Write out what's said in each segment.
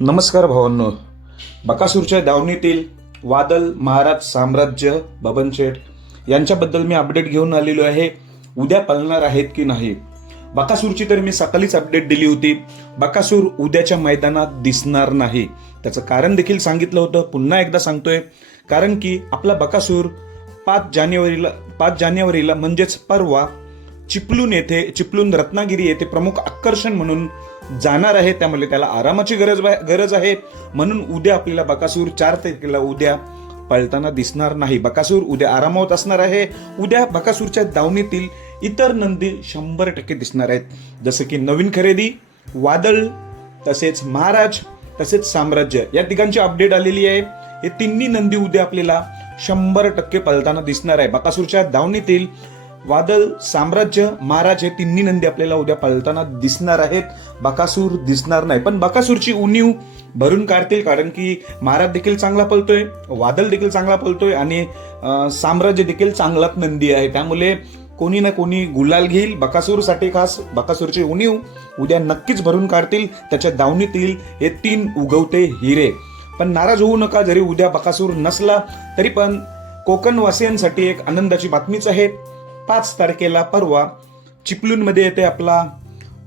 नमस्कार भावांनो. बकासूरच्या दावणीतील वादळ महाराज साम्राज्य बबनशेठ यांच्याबद्दल मी अपडेट घेऊन आलेलो आहे. उद्या पळणार आहेत की नाही. बकासूरची तर मी सकाळीच अपडेट दिली होती. बकासूर उद्याच्या मैदानात दिसणार नाही. त्याचं कारण देखील सांगितलं होतं. पुन्हा एकदा सांगतोय, कारण की आपला बकासूर 5 जानेवारीला म्हणजेच परवा चिपळूण रत्नागिरी येथे प्रमुख आकर्षण म्हणून जाणार आहे. त्यामुळे त्याला आरामाची गरज आहे. म्हणून उद्या आपल्याला बकासूर 4 तारखेला उद्या पळताना दिसणार नाही. बकासूर उद्या आरामात असणार आहे. उद्या बकासूरच्या दावणीतील इतर नंदी 100% दिसणार आहेत. जसं की नवीन खरेदी, वादळ, तसेच महाराज, तसेच साम्राज्य या तिघांची अपडेट आलेली आहे. हे तिन्ही नंदी उद्या आपल्याला 100% पळताना दिसणार आहे. बकासूरच्या दावणीतील वादळ, साम्राज्य, महाराज हे तिन्ही नंदी आपल्याला उद्या पळताना दिसणार आहेत. बकासूर दिसणार नाही. पण बकासूरची उणीव भरून काढतील, कारण की महाराज देखील चांगला पळतोय, वादळ देखील चांगला पळतोय आणि साम्राज्य देखील चांगलाच नंदी आहे. त्यामुळे कोणी ना कोणी गुलाल घेईल. बकासूरसाठी खास बकासूरची उणीव उद्या नक्कीच भरून काढतील त्याच्या दावणीतील हे 3 उगवते हिरे. पण नाराज होऊ नका. जरी उद्या बकासूर नसला तरी पण कोकणवासियांसाठी एक आनंदाची बातमीच आहे. 5 तारखेला परवा चिपळूणमध्ये येते आपला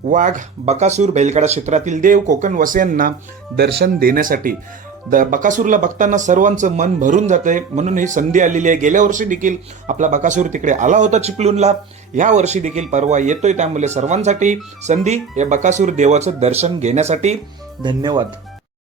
वाघ बकासूर, बैलगाडा क्षेत्रातील देव, कोकणवासियांना दर्शन देण्यासाठी. बकासूरला बघताना सर्वांचं मन भरून जातंय. म्हणून ही संधी आलेली आहे. गेल्या वर्षी देखील आपला बकासूर तिकडे आला होता चिपळूणला. या वर्षी देखील परवा येतोय. त्यामुळे सर्वांसाठी संधी हे बकासूर देवाचं दर्शन घेण्यासाठी. धन्यवाद.